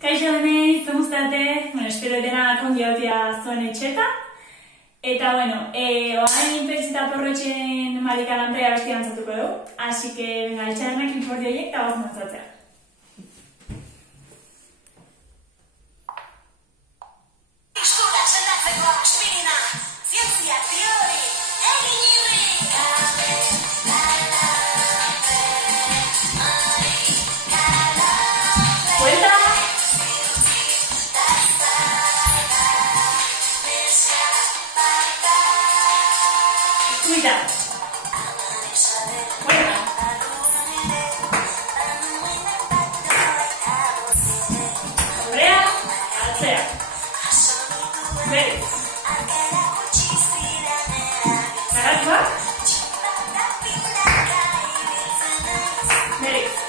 Kaixo denei, zemuztate, espero denak ongi hautia zuen etxetan. Eta, oain Pertsita Porrotxen Marika Lanprea besti dantzatuko dugu. Así que, venga, etxarenak infordi horiek eta goz dantzatzea. Cuida. Bueno. Brea, atzea. Berriz. Zaratua. Berriz.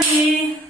Gracias.